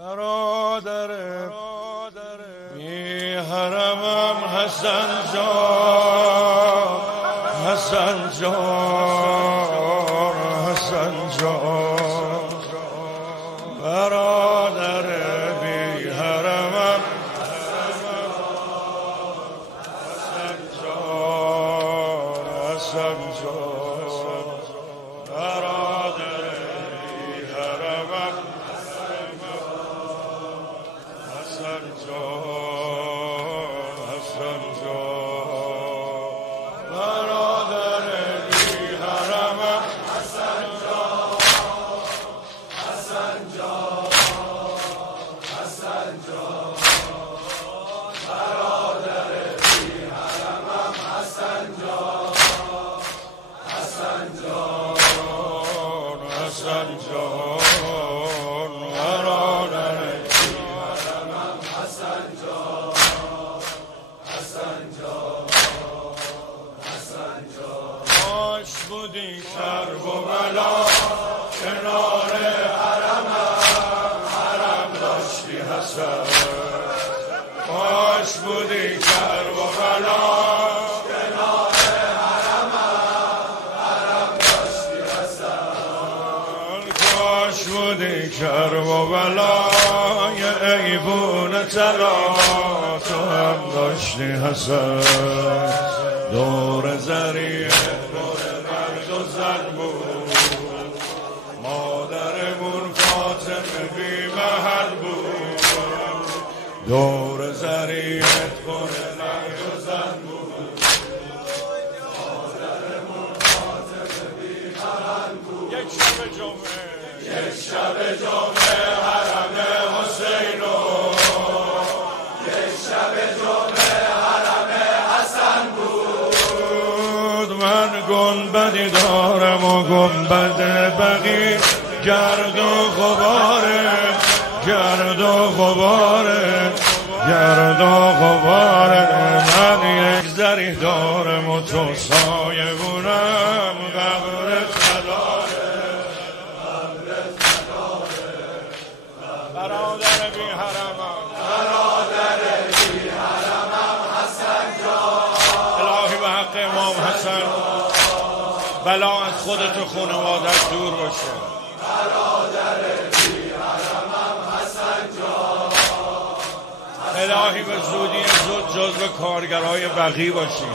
برادر بی حرمم حسن جان، حسن جان، حسن جان، برادر بی حرمم حسن جان، حسن جان، برادر بی حرمم حسن جان، حسن جان، برادر بی حرمم حسن جان، حسن جان، حسن جان، برادر بی حرمم حسن جان، حسن جان، حسن جان، برادر کاش بودی کرب و بلا کنار حرمم، حرم داشتی حسن. کاش بودی کرب و بلا کنار حرمم، حرم داشتی حسن. کاش بودی کرب و بلا یه ایوون طلا تو هم داشتی حسن. دور زریه دور مرد و زن بود، مادرمون فاطمه بی محل بود. دور زریه دور مرد و زن بود، مادرمون فاطمه بی محل بود. یک شب جمعه، یک شب جمعه حرم حسین، یک شب جمعه حرم حسن بود. من گنبدی دارم و گنبد بقی گرد و غباره، گرد و غباره، گرد و غباره. من یک زری دارم و تو سایه بونم قبرت نداره، قبرت نداره. برادر بی حرمم، برادر بی حرمم حسن جان. الهی به حق امام حسن بلا از خودت و خانوادت دور باشه. برادر بی حرمم حسن جان. الهی به زودی زود جزو کارگرای بقی باشی،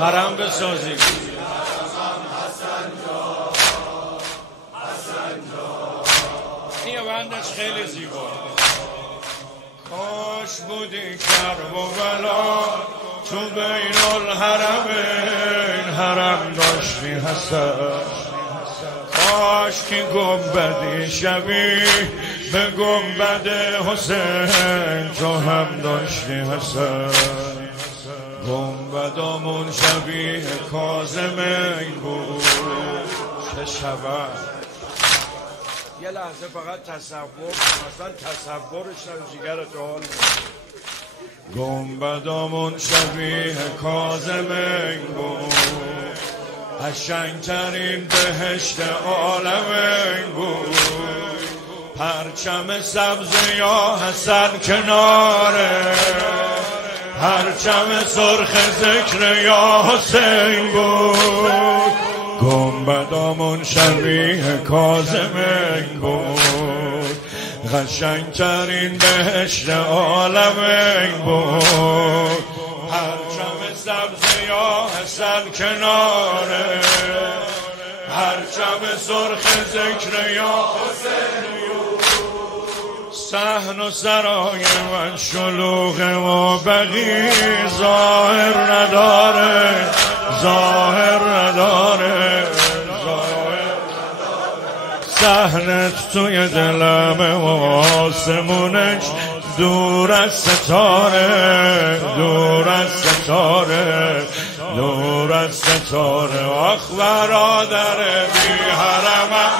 حرم بسازی. حسن جان، حسن جان. این بندش خیلی زیبا. کاش بودی کرب و بلا تو بین الحرمین، حرم داشتی حسن. کاش که گنبدی شبیه به گنبد حسین تو هم داشتی حسن. گنبدامون شبیه کاظمین بود. چه شبه. یه لحظه فقط تصور، مثلا تصورش هم جیگرت حال می‌کنه. گنبدامون شبیه کاظمین بود، قشنگترین بهشت عالمین بود. پرچم سبز یا حسن کناره، پرچم سرخ ذکر یا حسین بود. گنبدامون شبیه کاظمین بود، قشنگترین بهشت عالمین بود. پرچم سبز یا حسن کناره، پرچم سرخ ذکر یا حسین بود. صحن و سرای من شلوغه و بقی ظاهر نداره، ظاهر نداره، ظاهر نداره. صحنت توی دلمه و آسمونش دور از ستاره، دور از ستاره، دور از ستاره. آخ برادر بی حرمم